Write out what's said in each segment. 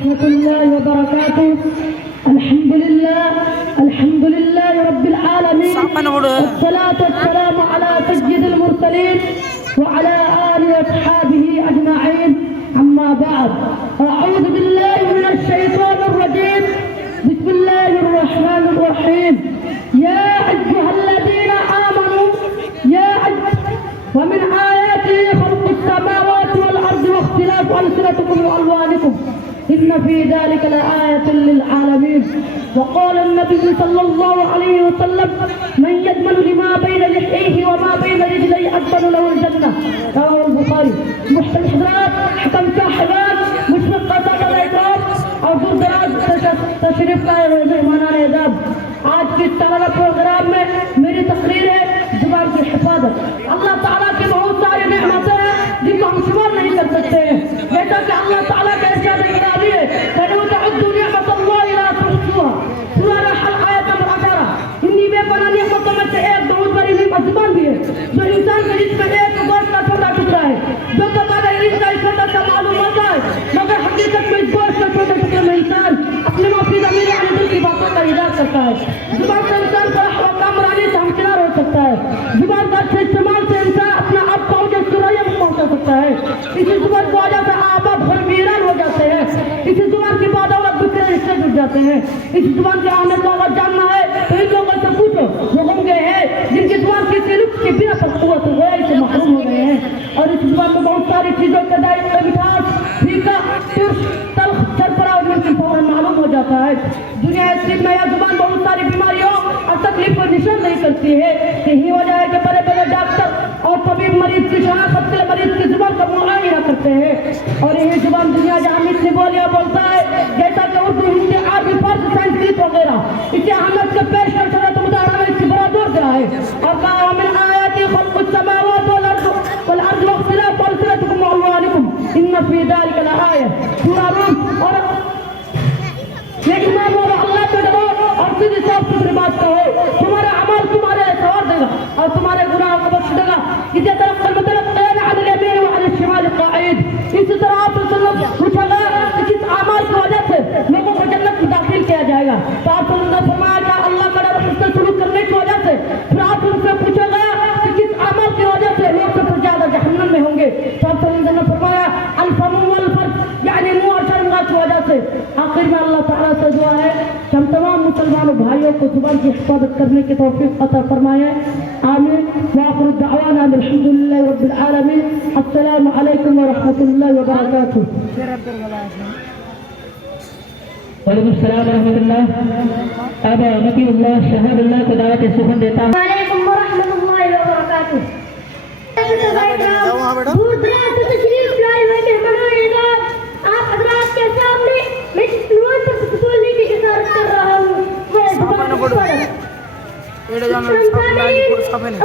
ورحمة الله وبركاته. الحمد لله رب العالمين، والصلاة والسلام على سيد المرسلين وعلى آله وأصحابه أجمعين. أما بعد، أعوذ بالله من الشيطان الرجيم. بسم الله الرحمن الرحيم. يا أيها الذين آمنوا ومن آياته خلق السماوات والأرض واختلاف ألسنتكم وألوانكم إن في ذلك لآية للعالمين. وقال النبي صلى الله عليه وسلم: من يضمن لما بين لحيه وما بين رجليه أضمن له الجنة. رواه البخاري. محترم الحضرات، حكم صاحبان، مشفق قطع الإعداد اور دور دراز تشریف لائے ہوئے مہمانان اعزاز، آج کی طلبہ پروگرام میں میری تقریر ہے زبان کی حفاظت. اللہ تعالیٰ کی بہت ساری نعمتیں ہیں جن کو ہم شمار نہیں کر سکتے ہیں، جیسا کہ اللہ تعالیٰ کا ارشاد الہی ہے: فَإِن تَعُدُّوا نِعْمَةَ اللَّهِ لَا تُحْصُوهَا. سورہ نحل آیت نمبر 18. اتنی بے پناہ نعمتوں میں سے ایک بہت بڑی نعمت زبان بھی ہے، جو انسان کے رزق میں ایک گوشت کا چھوٹا ٹکڑا ہے، جو کمانے رزق کا چھوٹا سا معلوم ہوتا ہے، مگر حقیقت میں اس گوشت کے چھوٹے ٹکڑے میں انسان اپنے مفید امیر یعنی دل کی باتوں کا اظہار کرتا ہے. زبان سے انسان فرح و کامرانی سے ہمکنار ہو سکتا ہے. زبان کا اچھے استعمال سے انسان اپنا آپ پہنچے سریا میں پہنچا سکتا ہے. اسی زبان کی وجہ سے آباد گھر ویران ہو جاتے ہیں. اسی زبان کی بادولت بکھرے حصے جڑ جاتے ہیں. اس زبان کی اہمیت کو اگر جاننا ہے تو ان لوگوں سے پوچھو جو ہوں گے ہیں جن کی زبان کسی لطف کے بنا پر قوت گوئی سے محروم ہو گئے ہیں. اور اس زبان میں بہت ساری چیزوں کے دائرے مٹھاس، پھیکا، ترش، تلخ، سرپرا اور ملکی فوراً معلوم ہو جاتا ہے. دنیا اس میں یہ زبان بہت ساری بیماریوں اور تکلیف کو نشان نہیں کرتی ہے. یہی وجہ ہے کہ بڑے بڑے ڈاکٹر اور طبیب مریض کی شناخت کے مریض کی زبان کا معائنہ کرتے ہیں. اور یہی زبان دنیا جہاں اتنی بولیاں بولتا ہے جیسا کہ اردو، ہندی، عربی، فارسی، سنسکرت وغیرہ، اسے احمد کے پیش کر صورت مظاہرہ میں اس کی برا دور دیا ہے. اور کہا: ومن آیاتی خلق السماوات والارض واختلاف ألسنتكم وألوانكم إن في ذلك لآية. سورہ روم. اور ایمان اور اللہ سے ڈرو اور سیدھی صاف ستھری بات کہو، تمہارا عمل تمہارے ثواب دے گا اور تمہارے گناہوں کو بخش دے گا. اسی طرح المتلقين عن اليمين وعن الشمال قاعد. اسی طرح آپ سے پوچھا گیا کہ کس اعمال کی وجہ سے لوگوں کو جنت میں داخل کیا جائے گا، تو آپ نے فرمایا کہ اللہ کا ڈر اس سے شروع کرنے کی وجہ سے. پھر آپ ان سے پوچھا گیا کہ کس عمل کی وجہ سے لوگ سب سے زیادہ جہنم میں ہوں گے، تو آپ نے فرمایا الفم والفرج یعنی منہ اور شرمگاہ کی وجہ سے. آخر میں اللہ تعالیٰ سے دعا ہے کہ ہم تمام مسلمانوں بھائیوں کو زبان کی حفاظت کرنے کی توفیق عطا فرمائے. آمین. وآخر دعوانا الحمد لله رب العالمين. السلام علیکم ورحمۃ اللہ وبرکاتہ. وعلیکم السلام ورحمۃ اللہ. اب نبی اللہ شہاد اللہ کو دعوت سخن دیتا ہوں. وعلیکم ورحمۃ اللہ وبرکاتہ. دور دراز سے تشریف لائے ہوئے مہمانان اعزاز، آپ حضرات کے سامنے میں نوٹ پر بولنے کی جسارت کر رہا ہوں.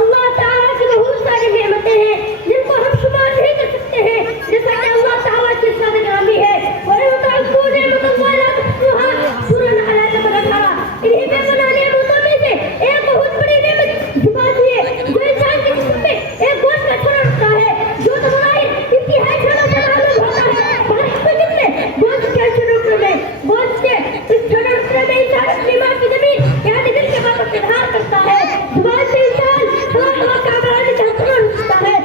اللہ تعالیٰ کی بہت ساری نعمتیں ہیں جن کو ہم شمار نہیں کر سکتے ہیں، جیسا کہ اللہ تعالیٰ کی ارشاد الہی ہے: وَإِن تَعُدُّوا نِعْمَةَ اللَّهِ لَا تُحْصُوهَا. سورہ نحل آیت نمبر 18. انہی بے پناہ نعمتوں میں سے ایک بہت بڑی نعمت زبان بھی ہے، جو انسان کے جسم میں ایک گوشت کا چھوٹا رکھتا ہے، جو تمہاری انتہائی چھوٹا سا معلوم ہوتا ہے، پر حقیقت میں گوشت کے چھوٹے ٹکڑے میں اس چھوٹے ٹکڑے میں انسان اپنی ماں کی زمین یعنی دل کے باتوں کا اظہار کرتا ہے. زبان سے انسان فرح و کامرانی سے ہمکنار ہو سکتا ہے.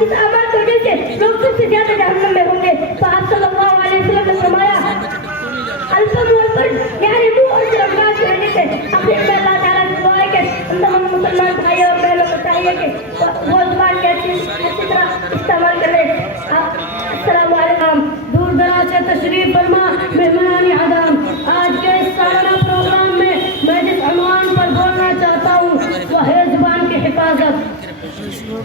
اس اعمال کی وجہ سے لوگ سب سے زیادہ جہنم میں ہوں گے. تو آپ صلی اللہ علیہ وسلم نے فرمایا الفم والفرج یعنی منہ اور صرف بات کرنے سے اپنے اللہ تعالیٰ سے دعا ہے کہ تمام مسلمان بھائیوں اور بہنوں کو چاہیے کہ وہ زبان کے اچھی طرح استعمال کریں. السلام علیکم. دور دراز سے تشریف فرما مہمانان اعظم، آج کے اس سالانہ پروگرام میں جس عنوان پر بولنا چاہتا ہوں وہ ہے زبان کی حفاظت.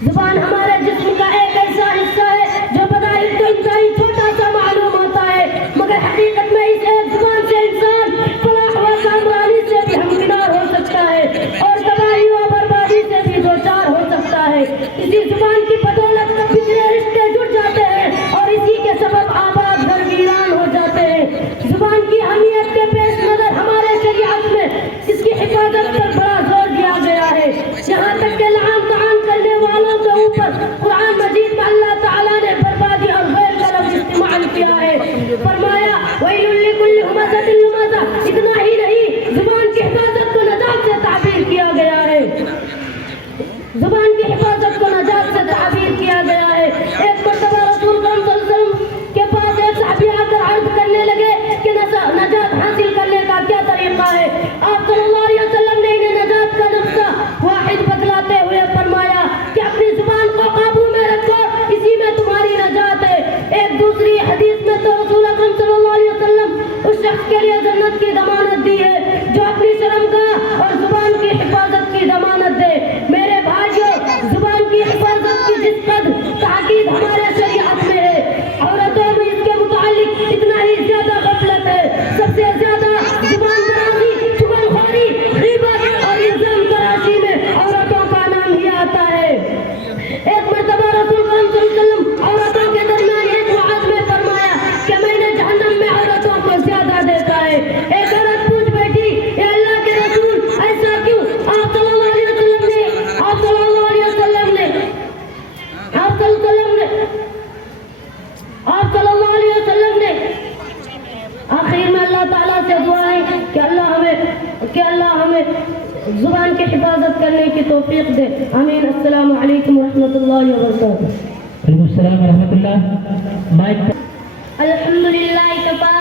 زبان ہمارے جسم کا ایک ایسا حصہ ہے جو بظاہر تو انتہائی چھوٹا سا معلوم ہوتا ہے، مگر حقیقت میں اس ایک زبان سے انسان فلاح و کامرانی سے بھی ہمکنار ہو سکتا ہے اور تباہی و بربادی سے بھی دوچار ہو سکتا ہے. اسی زبان کی بدولت پچھلے رشتے جڑ جاتے ہیں اور اسی کے سبب آباد گھر ویران ہو جاتے ہیں. زبان کی اہمیت کے پیش نظر ہمارے شریعت میں اس کی حفاظت پر بڑا زور دیا گیا ہے. یہاں تک کہ لعان طعان کرنے والوں کے اوپر قرآن مجید میں اللہ تعالیٰ نے بربادی اور غیر کا لفظ استعمال کیا ہے. فرمایا وَيْلٌ لِكُلِّ هُمَزَةٍ لُمَزَةٍ. اتنا ہی نہیں، زبان کی حفاظت کو نجات سے تعبیر کیا گیا ہے. زبان کی حفاظت کو نجات سے تعبیر کیا گیا ہے. ایک مرتبہ رسول کرم صلی اللہ علیہ وسلم کے پاس ایک صحابی آ کر عرض کرنے لگے کہ نجات حاصل کرنے کا کیا طریقہ ہے. آپ صلی اللہ علیہ وسلم نے انہیں نجات کا نقطہ واحد بتلاتے ہوئے فرمایا کہ اپنی زبان کو قابو میں رکھو، اسی میں تمہاری نجات ہے. ایک دوسری حدیث میں تو رسول اکرم صلی اللہ علیہ وسلم اس شخص کے لیے جنت کی ضمانت دی ہے جو اپنی شرمگاہ اور زبان کی حفاظت کی ضمانت دے. میرے بھائیو، زبان کی حفاظت کی جس قدر تاکید ہمارے شریعت میں ہے، عورتوں میں اس کے متعلق اتنا ہی زیادہ غفلت ہے. سب سے زیادہ زبان درازی، چغل خوری، غیبت اور الزام تراشی میں عورتوں کا نام ہی آتا ہے. ایک مرتبہ رسول کرم صلی اللہ علیہ وسلم عورتوں کے درمیان ایک وعظ میں فرمایا کہ میں نے جہنم میں عورتوں کو زیادہ دیکھا ہے. ایک عورت پوچھ بیٹھی اے اللہ کے رسول ایسا کیوں؟ آپ صلی اللہ علیہ وسلم نے آخر میں اللہ تعالیٰ سے دعا ہے کہ اللہ ہمیں زبان کی حفاظت کرنے کی توفیق دے. آمین. السلام علیکم ورحمۃ اللہ وبرکاتہ. وعلیکم السلام ورحمۃ اللہ. مائک الحمد للہ کفا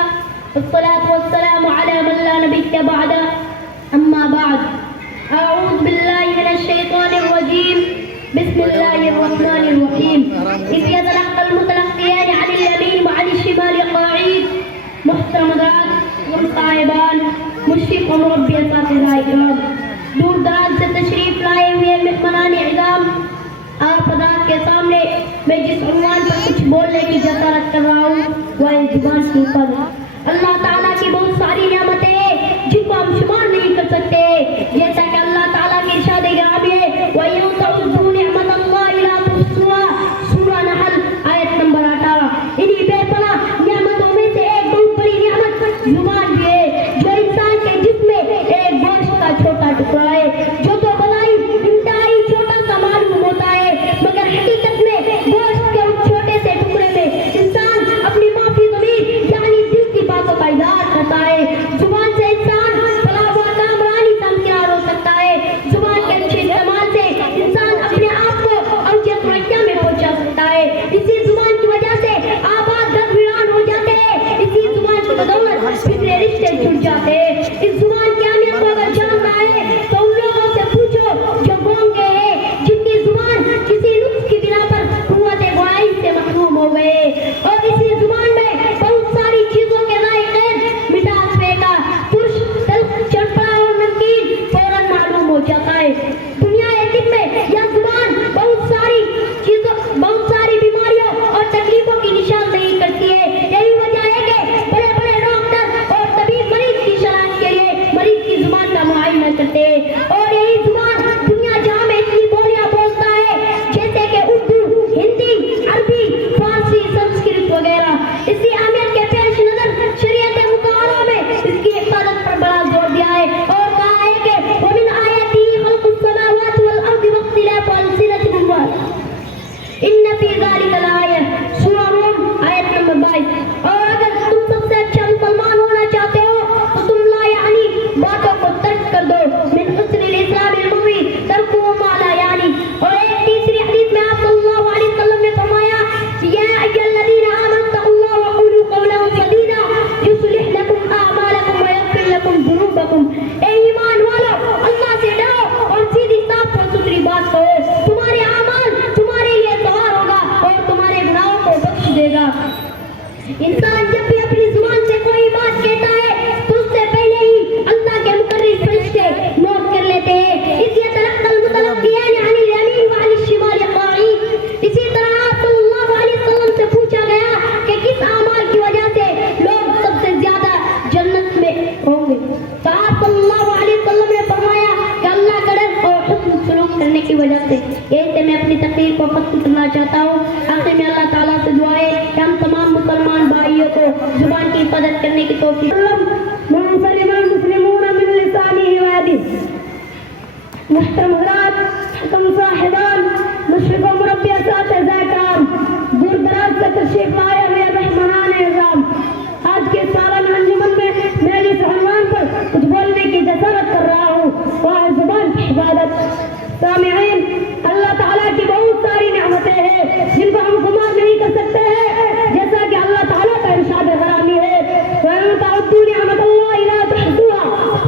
والصلاة والسلام على من لا نبی بعد. اما بعد اعوذ باللہ من الشیطان الرجیم. بسم اللہ الرحمن الرحیم. اذ يتلقى المتلقيان عن اليمين وعن الشمال قاعد. محترم حضرات، غائبان، مشرق و مربی اساتذہ اکرام، دور دراز سے تشریف لائے ہوئے مہمانان اعظام، آپ حضرات کے سامنے میں جس عنوان پر کچھ بولنے کی جسارت کر رہا ہوں وہ ہے زبان کے اوپر. اللہ تعالیٰ کی بہت ساری نعمتیں ہیں جن کو ہم شمار نہیں کر سکتے، جیسا کہ اللہ تعالیٰ کی ارشاد گرامی ہے وَإِن تَعُدُّوا نِعْمَتَ اللَّهِ لَا تُحْصُوهَا. سورہ نحل آیت نمبر 18. انہی بے پناہ نعمتوں میں سے ایک بہت بڑی نعمت زبان بھی ہے جو انسان کے جسم میں ایک گوشت کا چھوٹا ٹکڑا ہے جو تو بظاہر انتہائی چھوٹا سا معلوم ہوتا ہے، مگر حقیقت میں گوشت کے اس چھوٹے سے ٹکڑے میں انسان اپنی معافی ضمیر یعنی دل کی باتوں کا اظہار کرتا ہے. زبان سے انسان فلاح و کامرانی سے ہمکنار ہو سکتا ہے. زبان کے اچھے استعمال سے انسان اپنے آپ کو اوجت معیہ میں پہنچا سکتا ہے. اسی زبان کی وجہ سے آباد گھر ویران ہو جاتے ہیں. اسی زبان کی بدولت پچھلے رشتے جڑ جاتے ہیں. اس زبان کی اہمیت کو اگر جاننا ہے تو ان لوگوں سے پوچھو جو گونگے ہیں، جن کی زبان کسی نقص کی بنا پر قوت گویائی سے محروم ہو گئے. اور اسی زبان میں بہت ساری چیزوں کے ذائقے، مٹاس پیکا، ترش، تلخ، چٹپٹا اور نمکین فوراً معلوم ہو جاتا ہے. دنیا یقین میں یہ زبان بہت ساری بیماریوں اور تکلیفوں کی نشاندہی کرتی ہے. یہی وجہ ہے کہ بڑے بڑے ڈاکٹر اور طبیب مریض کی شناخت کے لیے مریض کی زبان کا معائنہ کرتے ہیں. اور یہی زبان دنیا جہاں میں اتنی بولیاں بولتا ہے جیسے کہ اردو، ہندی، عربی، فارسی، سنسکرت وغیرہ. اسی اہمیت کے پیش نظر شریعت مطالعہ میں اس کی حفاظت پر بڑا زور دیا ہے اور کہا ہے کہ وَمِنْ آيَاتِهِ خَلْقُ السَّمَاوَاتِ وَالْأَرْضِ وَاخْتِلَافُ أَلْسِنَتِكُمْ إِنَّ فِي ذَلِكَ لَآيَةً. سورہ روم آیت نمبر 22. اور اگر تم سب سے اچھا مسلمان ہونا چاہتے ہو تو تم لا یعنی باتوں کو ترک کر دو. من حسن الاسلام المرء ترکہ ما لا یعنی. اور ایک تیسری حدیث میں آپ صلی اللہ علیہ وسلم انسان جب بھی اپنی زبان سے کوئی بات کہتا ہے تو اس سے پہلے ہی اللہ کے مقرر فرشتے نوٹ کر لیتے ہیں. اس يتلقى المتلقيان عن اليمين وعن الشمال قاعدين. اسی طرح آپ صلی اللہ علیہ وسلم سے پوچھا گیا کہ کس اعمال کی وجہ سے لوگ سب سے زیادہ جنت میں ہوں گے. تو آپ صلی اللہ علیہ وسلم نے فرمایا کہ اللہ کا ڈر اور حسن سلوک کرنے کی وجہ سے. یہی سے میں اپنی تقریر کو ختم کرنا چاہتا ہوں. آخر میں اللہ تعالیٰ سے دعا ہے کہ ہم تمام مسلمان بھائیوں کو زبان کی حفاظت کرنے کی توفیق. من سلم المسلمون من لسانه ويده. محترم حضرات، حکم صاحبان، مشرق و مربی اساتذہ کرام، دور دراز سے تشریف لائے ہوئے مہمانان اعظام، آج کے سالانہ انجمن میں میں اس عنوان پر کچھ بولنے کی جسارت کر رہا ہوں، وہ ہے زبان کی حفاظت. سامعین، اللہ تعالیٰ کی بہت ساری نعمتیں ہیں جن کو ہم گمان نہیں کر سکتے ہیں، جیسا کہ اللہ تعالیٰ کا ارشاد غرامی ہے وَإِن تَعُدُّوا نِعْمَتَ اللَّهِ لَا تُحْصُوهَا.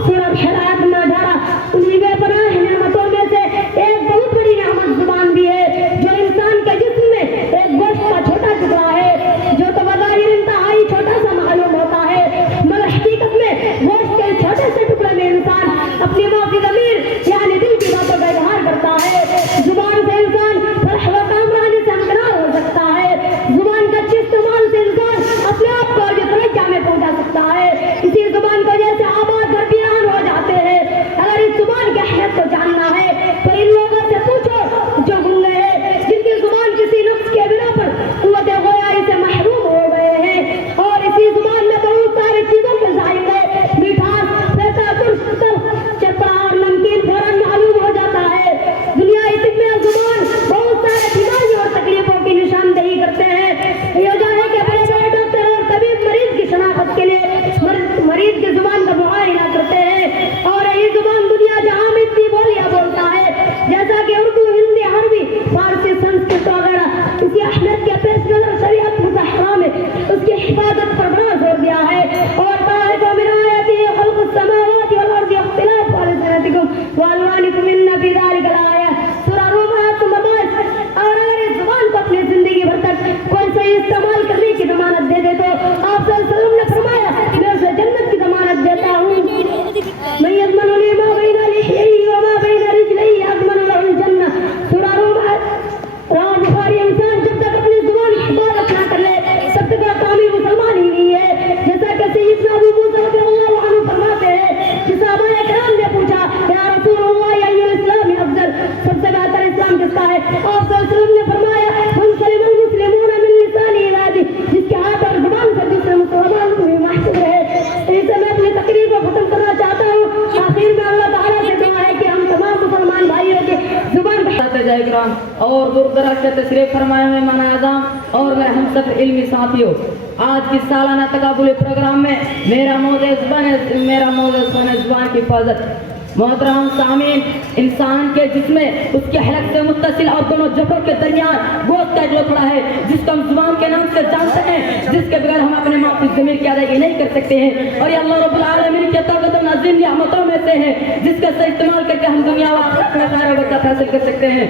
سورۃ الحج میں 18 انہی بے پناہ نعمتوں میں سے ایک بہت بڑی نعمت زبان بھی ہے، جو انسان کے جسم میں ایک گوشت کا چھوٹا ٹکڑا ہے جو تو بظاہر انتہائی چھوٹا سا معلوم ہوتا ہے، مگر حقیقت میں گوشت کے چھوٹے سے ٹکڑے میں انسان اپنی معافی ضمیر یعنی دل کی باتوں کا اظہار کرتا ہے. زبان سے انسان فرح و کامرانی سے ہمکنار ہو سکتا ہے. زبان کا اچھے استعمال سے انسان اپنے آپ کو آگے درجہ میں پہنچا سکتا ہے. اسی زبان کو جیسے آباد گھر ویران ہو جاتے ہیں. اگر اس زبان کی اہمیت کو جاننا ہے تو ان لوگوں سے پوچھو جو گنگے ہیں، جن کی زبان کسی نقص کے بنا پر قوت گویائی سے محروم ہو گئے ہیں، اور اسی زبان میں بہت ساری چیزوں کے ذائقے میٹھاس، پیسہ، ترش، تلخ، چپا اور نمکین فوراً معلوم ہو جاتا ہے. دنیائی طب میں زبان بہت سارے بیماریوں اور تکلیفوں کی نشاندہی کرتے ہیں. یہ وجہ ہے کہ بڑے بڑے ڈاکٹر اور طبیب مریض کی شناخت کے لیے مریض کی زبان کا معائنہ کرتے ہیں. اور یہ زبان دنیا جہاں میں اتنی بولیاں بولتا ہے جیسا کہ اردو، ہندی، عربی، فارسی، سنسکرت وغیرہ. اسی اہمیت کے پیش نظر شریعت مطہرہ میں اس کی حفاظت پر بڑا زور دیا ہے. اور بارک من آیاتہ خلق السماوات والارض واختلاف السنتکم والوانکم ان فی ذلک لآیہ. سورہ روم آیت نمبر 22. اور اگر اس زبان کو اپنی زندگی بھر تک کوئی صحیح استعمال کرنے کی ضمانت دے دے تو آپ صلی اللہ علیہ وسلم نے فرمایا میں اسے جنت کی ضمانت دیتا ہوں. من یضمن لی ما بین لحیہ وما بین رجلیہ اضمن له الجنہ. سورہ روم رواه بخاری. انسان جب تک اپنی زبان کی حفاظت نہ کر لے تب تک کامل مسلمان ہی نہیں ہے. جیسا کہ سیدنا ابو موسیٰ رضی اللہ عنہ فرماتے ہیں کہ صحابہ کرام نے پوچھا یا رسول اللہ ای الاسلام افضل، سب سے بہتر اسلام کس کا ہے؟ آپ صلی اللہ علیہ وسلم نے فرمایا من سلم المسلمون من لسانہ ویدہ، جس کے ہاتھ اور زبان سے دوسرے مسلمان کو بھی محفوظ رہے. اس سے میں اپنی تقریر کو ختم کرنا چاہتا ہوں. آخر میں اللہ تعالیٰ سے دعا ہے کہ ہم تمام مسلمان بھائیوں کے زبان کرام اور دور دراز سے تشریف فرمائے ہوئے مانا اعظام اور میں ہم سب علمی ساتھیوں، آج کی سالانہ تقابلی پروگرام میں میرا موضوع زبان کی حفاظت. محترم سامعین، انسان کے جسم میں اس کے حلق سے متصل اور دونوں جبڑوں کے درمیان گوشت کا ایک لوتھڑا ہے جس کو ہم زبان کے نام سے جانتے ہیں، جس کے بغیر ہم اپنے معافی ضمیر کی ادائیگی نہیں کر سکتے ہیں. اور یہ اللہ رب العالمین کی طاقت و عظیم نعمتوں میں سے ہے جس کا صحیح استعمال کر کے ہم دنیا و آخرت میں خیر و برکت حاصل کر سکتے ہیں.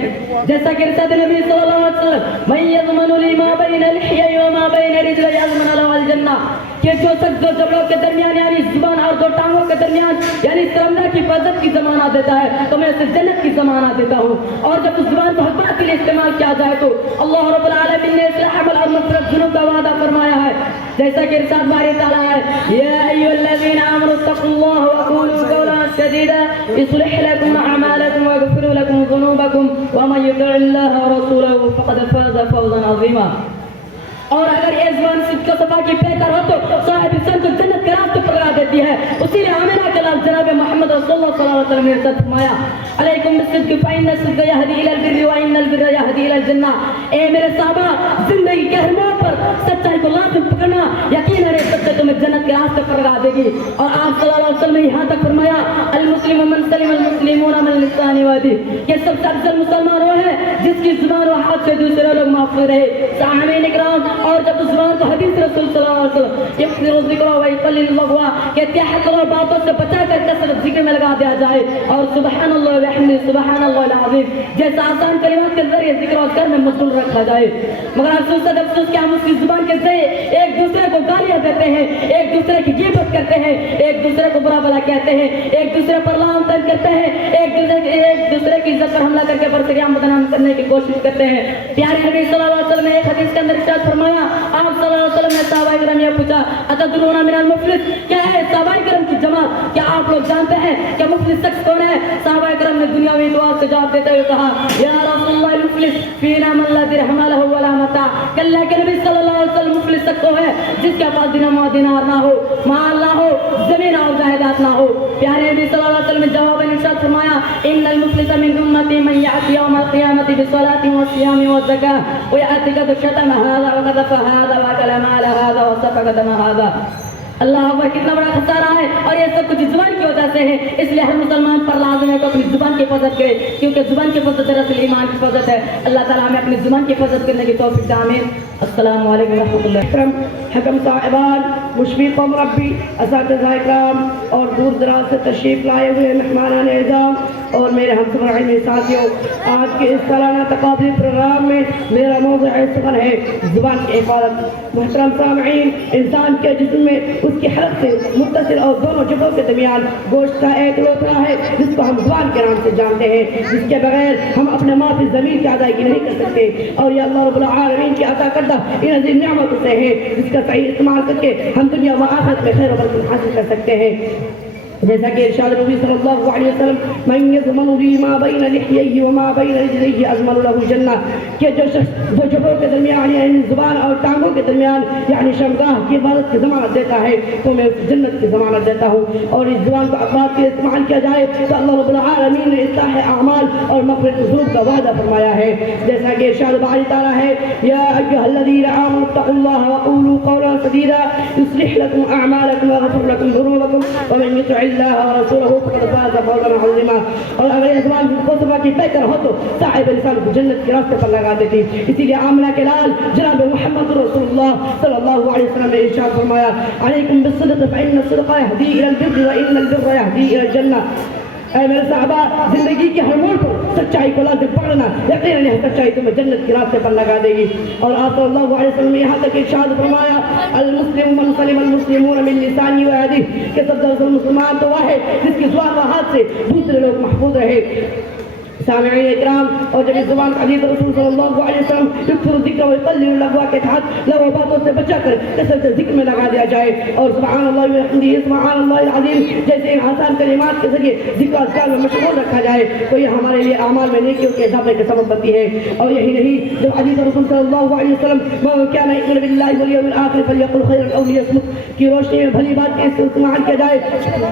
جیسا کہ ارشاد نبی صلی اللہ علیہ وسلم من یضمن لی ما بین لحیہ وما بین رجلیہ اضمن له الجنہ، کہ جو شخص دو جبڑوں کے درمیان یعنی زبان اور دو ٹانگوں کے درمیان یعنی سرمدہ کی حفاظت کی ضمانت دیتا ہے تو میں اسے جنت کی ضمانت دیتا ہوں. اور جب اس زبان کو حق بات کے لیے استعمال کیا جائے تو اللہ رب العالمین نے اصلاح عمل اور مغفرت ذنوب کا وعدہ فرمایا ہے. جیسا کہ ارشاد باری تعالیٰ ہے یا ایھا الذین آمنوا اتقوا اللہ وقولوا قولا سدیدا یصلح لکم اعمالکم ویغفر لکم ذنوبکم ومن یطع اللہ ورسولہ فقد فاز فوزا عظیما. اور اگر یہ زبان صدق و صفا کی پیکر ہو تو صاحب انسان کو جنت کے راستے پر لا دیتی ہے. اسی لیے آمنہ کے لفظ جناب محمد رسول اللہ صلی اللہ علیہ وسلم نے ارشاد فرمایا علیکم بالصدق فإن الصدق يهدي إلى البر وإن البر يهدي إلى الجنة. اے میرے صحابہ، زندگی کے ہر موڑ پر سچائی کو لازم پکڑنا، یقیناً یہ سچائی تمہیں جنت کے راستے پر لا دے گی. اور آپ صلی اللہ علیہ وسلم نے یہاں تک فرمایا المسلم من سلم المسلمون من لسانہ ویدہ، کہ سب سے افضل مسلمان وہ ہے جس کی زبان و ہاتھ سے دوسرے لوگ محفوظ رہے. سامعین کرام، اور جب اس زبان کو حدیث رسول صلی اللہ علیہ وسلم یکثر الذکر و یقلل اللغو کہ اتحاد کرو باتوں سے بچا کر کثرت ذکر میں لگا دیا جائے اور سبحان اللہ وبحمدہ سبحان اللہ العظیم جیسا آسان کلمات کے ذریعے ذکر و اذکار میں مشغول رکھا جائے. مگر افسوس کہ ہم اس کی زبان کے ذریعے ایک دوسرے کو گالیاں دیتے ہیں, ایک دوسرے کی غیبت کرتے ہیں, ایک دوسرے کو برا بھلا کہتے ہیں, ایک دوسرے پر لعن طلب کرتے ہیں, ایک دوسرے کی عزت پر حملہ کر کے برسریاں بدنام کرنے کی کوشش کرتے ہیں. پیارے نبی صلی اللہ علیہ وسلم نے ایک حدیث کے اندر ارشاد فرمایا, آپ صلی اللہ علیہ وسلم نے صحابہ کرام یہ پوچھا اتدرون من المفلس, کیا ہے صحابہ کرام کی جماعت, کیا آپ لوگ جانتے ہیں کہ مفلس شخص کون ہے؟ صحابہ کرام نے دنیاوی دعا سے جواب دیتے ہوئے کہا یا رسول اللہ المفلس فینا من لا درہم له ولا متاع, کہ اللہ کے نبی صلی اللہ علیہ وسلم مفلس شخص وہ ہے جس کے پاس دینار نہ ہو, مال نہ ہو, زمین اور جائیداد نہ ہو. پیارے نبی صلی اللہ علیہ وسلم نے جواب ارشاد فرمایا ان المفلس من امتی من یأتی یوم القیامة بصلاة وصیام وزکاة ویأتی قد شتم هذا وقذف هذا وأکل مال هذا وسفك دم هذا. اللہ اکبر, کتنا بڑا خسارہ ہے, اور یہ سب کچھ زبان کی وجہ سے ہے. اس لیے ہر مسلمان پر لازم ہے کہ اپنی زبان کی حفاظت کرے, کیونکہ زبان کی حفاظت دراصل ایمان کی حفاظت ہے. اللہ تعالیٰ ہمیں اپنی زبان کی حفاظت کرنے کی توفیق دے, آمین. السلام علیکم ورحمۃ اللہ. حکم صاحبان, مشفق و مربی, اساتذہ اکرام اور دور دراز سے تشریف لائے ہوئے مہمانان اعظام اور میرے ہمسفر علمی ساتھیوں, آج کے اس سالانہ تقابلی پروگرام میں میرا موضوع سخن ہے زبان کی حفاظت. محترم سامعین, انسان کے جسم میں اس کی حلق سے متصل اور دونوں جگہوں کے درمیان گوشت کا ایک لوتھڑا ہے جس کو ہم زبان کے نام سے جانتے ہیں, جس کے بغیر ہم اپنے معافی ضمیر کی ادائیگی نہیں کر سکتے. اور یہ اللہ رب العالمین کی عطا کردہ ان عظیم نعمتوں سے ہے جس کا صحیح استعمال کر کے ہم دنیا و آخرت میں خیر و برکت حاصل کر سکتے ہیں. جیسا کہ ارشاد نبی صلی اللہ علیہ وسلم من یضمن لی ما بین لحییہ وما بین رجلیہ اضمن له جنہ, کہ جو شخص دو جبہوں کے درمیان یعنی زبان اور ٹانگوں کے درمیان یعنی شرمگاہ کی عبادت کی ضمانت دیتا ہے تو میں جنت کی ضمانت دیتا ہوں. اور اس زبان کو اقوات کے استعمال کیا جائے تو اللہ رب العالمین نے اصلاح اعمال اور مغفرت ذنوب کا وعدہ فرمایا ہے. جیسا کہ ارشاد باری تعالیٰ ہے یا ایھا الذین آمنوا اتقوا اللہ وقولوا قولا سدیدا یصلح لکم اعمالکم ویغفر لکم ذنوبکم ومن یطع اللہ ورسولہ فقد فاز فوزا عظیما. اور اگر یہ زبان خطبہ کی پیکر ہو تو صاحب انسان کو جنت کے راستے پر لگا دیتی. اسی لیے آمنہ کے لال جناب محمد رسول اللہ صلی اللہ علیہ وسلم نے ارشاد فرمایا علیکم بالصدق فإن الصدق يهدي إلى البر وإن البر يهدي إلى الجنة. اے میرے صحابہ, زندگی کے ہر موڑ پر سچائی کو لازم پکڑنا, یقیناً یہ سچائی تمہیں جنت کے راستے پر لگا دے گی. اور آپ صلی اللہ علیہ وسلم نے یہاں تک ارشاد فرمایا المسلم من سلم المسلمون من لسانه ويده, کہ سب دراصل مسلمان تو وہ ہے جس کی زبان و ہاتھ سے دوسرے لوگ محفوظ رہے. سامعین اکرام, اور جب اس زبان حدیث رسول صلی اللہ علیہ وسلم یکثر الذکر ویقلل اللغو کے تحت لغو باتوں سے بچا کر کثرت ذکر میں لگا دیا جائے اور سبحان اللہ وبحمدہ سبحان اللہ العظیم جیسے ان آسان کلمات کے ذریعے ذکر و اذکار میں مشغول رکھا جائے تو یہ ہمارے لیے اعمال میں نیکیوں کے اضافے کا سبب بنتی ہے. اور یہی نہیں, جب حدیث رسول صلی اللہ علیہ وسلم من کان یؤمن باللہ والیوم الآخر فلیقل خیرا او لیصمت کی روشنی میں بھلی بات کے استعمال کیا جائے,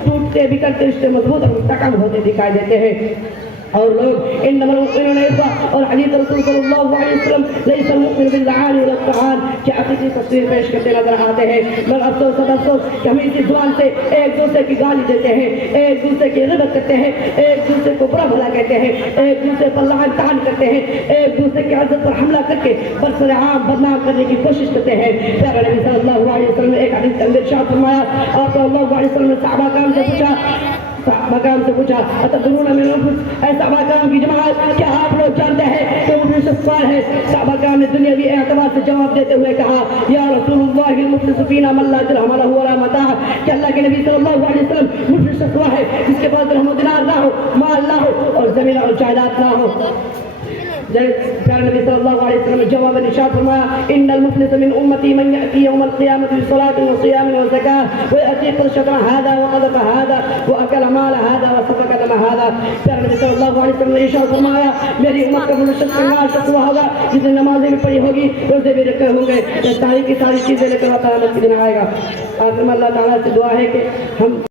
ٹوٹتے بکھرتے رشتے مضبوط اور مستحکم ہوتے دکھائی دیتے ہیں. اور لوگ انما المؤمنون اخوہ, اور حدیث رسول صلی اللہ علیہ وسلم لیس المؤمن باللعان ولا الطعان کی حقیقی تصویر پیش کرتے نظر آتے ہیں. مگر افسوس کہ ہم اسی زبان سے ایک دوسرے کی گالی دیتے ہیں, ایک دوسرے کی غیبت کرتے ہیں, ایک دوسرے کو برا بھلا کہتے ہیں, ایک دوسرے پر لعن طعن کرتے ہیں, ایک دوسرے کی عزت پر حملہ کر کے برسر عام بدنام کرنے کی کوشش کرتے ہیں. پیارے نبی صلی اللہ علیہ وسلم نے ایک حدیث کے اندر ارشاد فرمایا, آپ صلی اللہ علیہ وسلم نے صحابہ کرام سے پوچھا اتدرون من المفلس, اے صحابہ کرام کی جماعت کیا آپ لوگ جانتے ہیں کہ مفلس کون ہے؟ صحابہ کرام نے دنیاوی اعتبار سے جواب دیتے ہوئے کہا یا رسول اللہ المفلس فینا من لا درہم له ولا متاع, کہ اللہ کے نبی صلی اللہ علیہ وسلم مفلس وہ ہے جس کے پاس درہم و دینار نہ ہو, مال نہ ہو اور زمین اور جائیداد نہ ہو. پیارے نبی صلی اللہ علیہ وسلم نے جواب ارشاد فرمایا ان المفلس من امتی من یأتی یوم القیامة بصلاة وصیام وزکاة ویأتی قد شتم هذا وقذف هذا واکل مال هذا وسفك دم هذا. پیارے نبی صلی اللہ علیہ وسلم نے ارشاد فرمایا میری امت کا شخص شخص ہوا ہوگا جس نے نمازیں بھی پڑھی ہوگی, روزے بھی رکھے ہوں گے, ساری کی ساری چیزیں لے کر قیامت کے دن آئے گا. آخر میں اللہ تعالیٰ سے دعا ہے کہ ہم